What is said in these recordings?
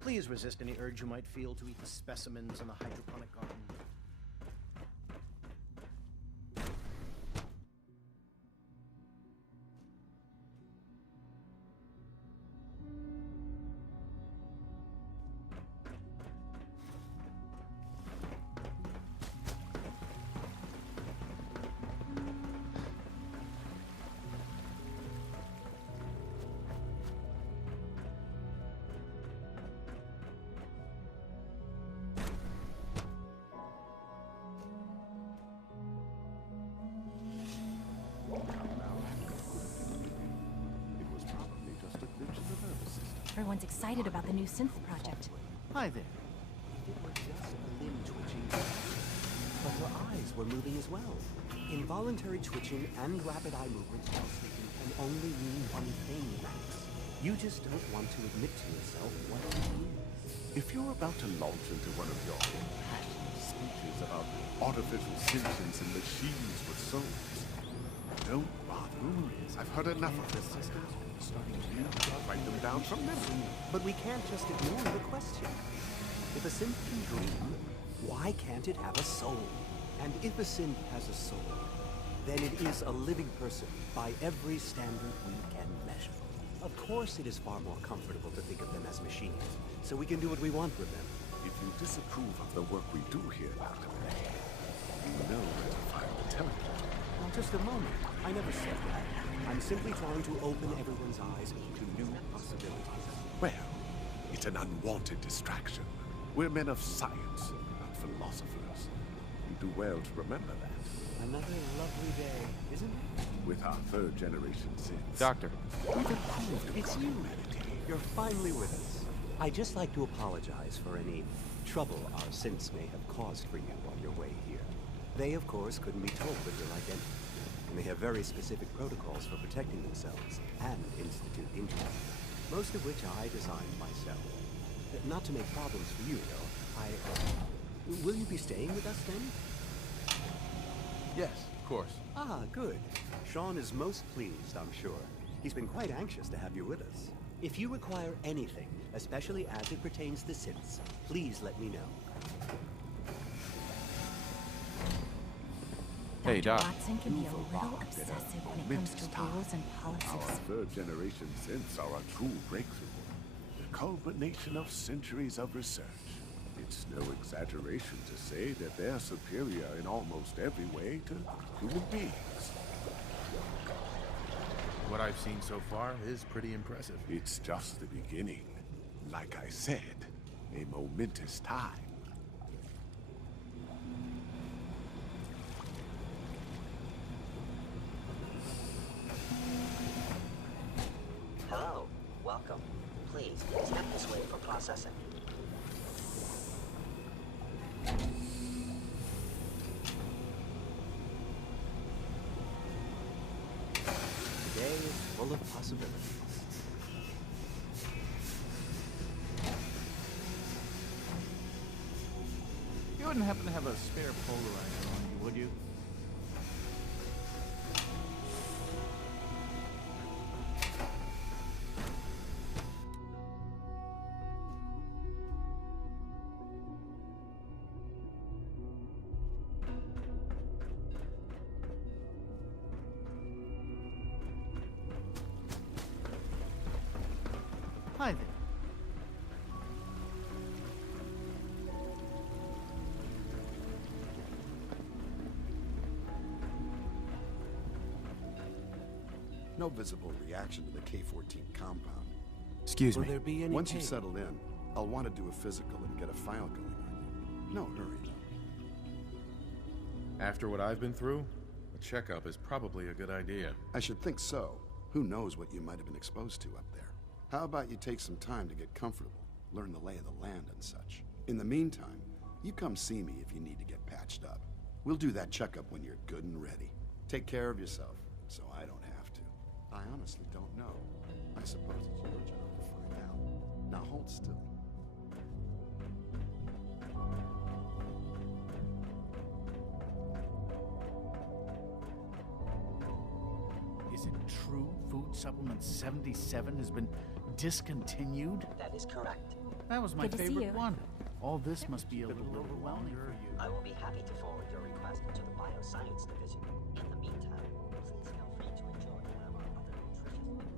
Please resist any urge you might feel to eat the specimens in the hydroponic garden. Everyone's excited about the new synth project. Hi there. It was just a limb twitching, but her eyes were moving as well. Involuntary twitching and rapid eye movements while sleeping can only mean one thing, Max. You just don't want to admit to yourself what it means. If you're about to launch into one of your passionate speeches about artificial sentience and machines with souls, don't bother. I've heard enough of this. Write them down from memory. But we can't just ignore the question. If a synth can dream, why can't it have a soul? And if a synth has a soul, then it is a living person by every standard we can measure. Of course it is far more comfortable to think of them as machines, so we can do what we want with them. If you disapprove of the work we do here, Dr. Ray, you know where to find the telephone. Now just a moment. I never said that. I'm simply trying to open everyone's eyes to new possibilities. Well, it's an unwanted distraction. We're men of science, not philosophers. You do well to remember that. Another lovely day, isn't it? With our third generation synths. Doctor. We've improved It's you. humanity. You're finally with us. I'd just like to apologize for any trouble our synths may have caused for you on your way here. They, of course, couldn't be told of your identity. And they have very specific protocols for protecting themselves and institute injury, most of which I designed myself. Not to make problems for you, though. Will you be staying with us then? Yes, of course. Ah, good. Sean is most pleased, I'm sure. He's been quite anxious to have you with us. If you require anything, especially as it pertains to synths, please let me know. Hey, Dr. Doc. Watson can be a You've little arrived at obsessive a when it comes momentous to time. rules and Our policies. third generation synths are a true breakthrough. The culmination of centuries of research. It's no exaggeration to say that they're superior in almost every way to human beings. What I've seen so far is pretty impressive. It's just the beginning. Like I said, a momentous time. Hello, welcome. Please, step this way for processing. Today is full of possibilities. You wouldn't happen to have a spare polarizer on you, would you? Hi there. No visible reaction to the K-14 compound. Excuse Will me. there be any Once you've pain? settled in, I'll want to do a physical and get a file going on you. No hurry, though. After what I've been through, a checkup is probably a good idea. I should think so. Who knows what you might have been exposed to up there. How about you take some time to get comfortable, learn the lay of the land and such. In the meantime, you come see me if you need to get patched up. We'll do that checkup when you're good and ready. Take care of yourself, so I don't have to. I honestly don't know. I suppose it's your job to find out. Now hold still. Is it true? Food Supplement 77 has been discontinued? That is correct. That was my Good to see favorite you. one. All this must be a little overwhelming for you. I will be happy to forward your request to the Bioscience Division. In the meantime, please feel free to enjoy one of our other nutritious.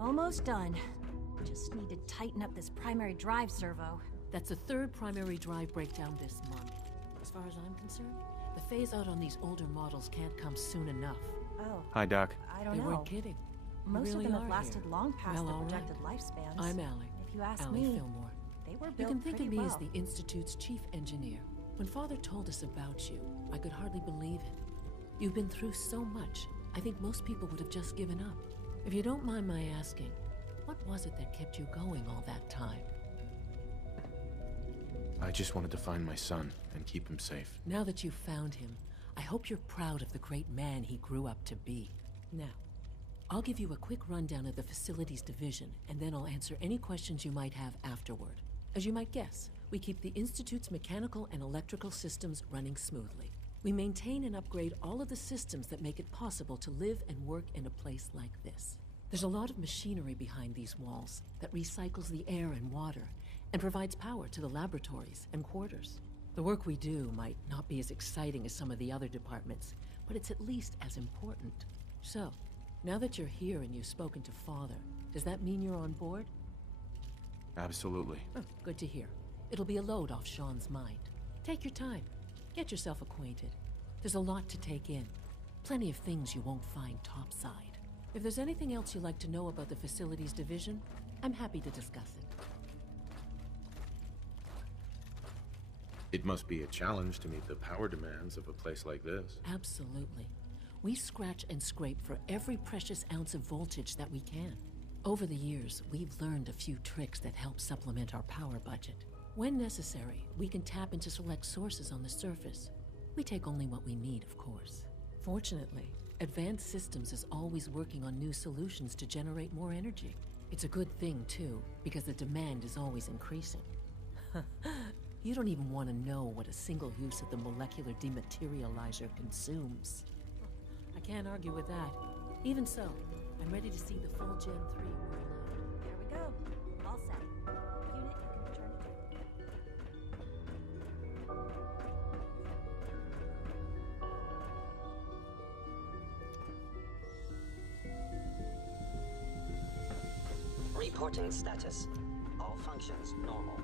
Almost done. Just need to tighten up this primary drive servo. That's the third primary drive breakdown this month. As far as I'm concerned, the phase-out on these older models can't come soon enough. Oh, Hi, Doc. I don't They know. weren't kidding. Most really of them have are lasted here. long past Well, their all right. projected lifespans. I'm Allie. If you ask Allie me, Fillmore. they were You built can think of pretty me well. as the Institute's chief engineer. When Father told us about you, I could hardly believe it. You've been through so much, I think most people would have just given up. If you don't mind my asking, what was it that kept you going all that time? I just wanted to find my son and keep him safe. Now that you've found him, I hope you're proud of the great man he grew up to be. Now, I'll give you a quick rundown of the Facilities Division, and then I'll answer any questions you might have afterward. As you might guess, we keep the Institute's mechanical and electrical systems running smoothly. We maintain and upgrade all of the systems that make it possible to live and work in a place like this. There's a lot of machinery behind these walls that recycles the air and water and provides power to the laboratories and quarters. The work we do might not be as exciting as some of the other departments, but it's at least as important. So, now that you're here and you've spoken to Father, does that mean you're on board? Absolutely. Oh, good to hear. It'll be a load off Sean's mind. Take your time. Get yourself acquainted. There's a lot to take in. Plenty of things you won't find topside. If there's anything else you'd like to know about the Facilities Division, I'm happy to discuss it. It must be a challenge to meet the power demands of a place like this. Absolutely. We scratch and scrape for every precious ounce of voltage that we can. Over the years, we've learned a few tricks that help supplement our power budget. When necessary, we can tap into select sources on the surface. We take only what we need, of course. Fortunately, Advanced Systems is always working on new solutions to generate more energy. It's a good thing, too, because the demand is always increasing. You don't even want to know what a single use of the molecular dematerializer consumes. I can't argue with that. Even so, I'm ready to see the full Gen 3 roll out. There we go. All set. Unit, you can return to Reporting status. All functions normal.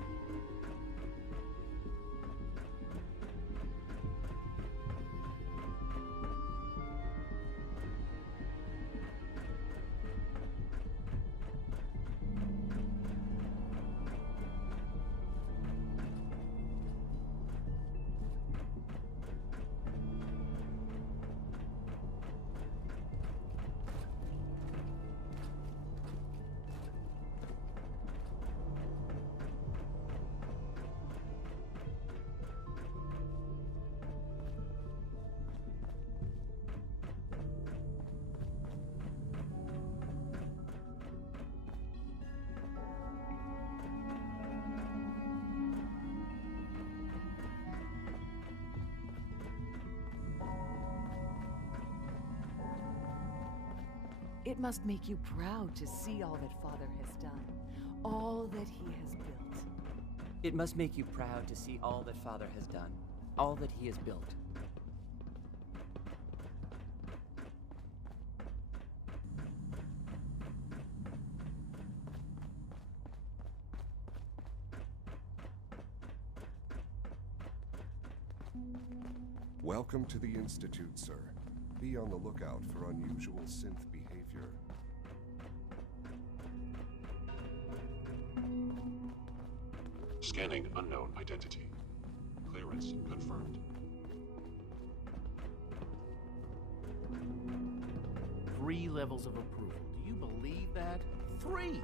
It must make you proud to see all that Father has done, all that he has built. It must make you proud to see all that Father has done, all that he has built. Welcome to the Institute, sir. Be on the lookout for unusual synth behavior. Scanning unknown identity. Clearance confirmed. 3 levels of approval. Do you believe that? 3!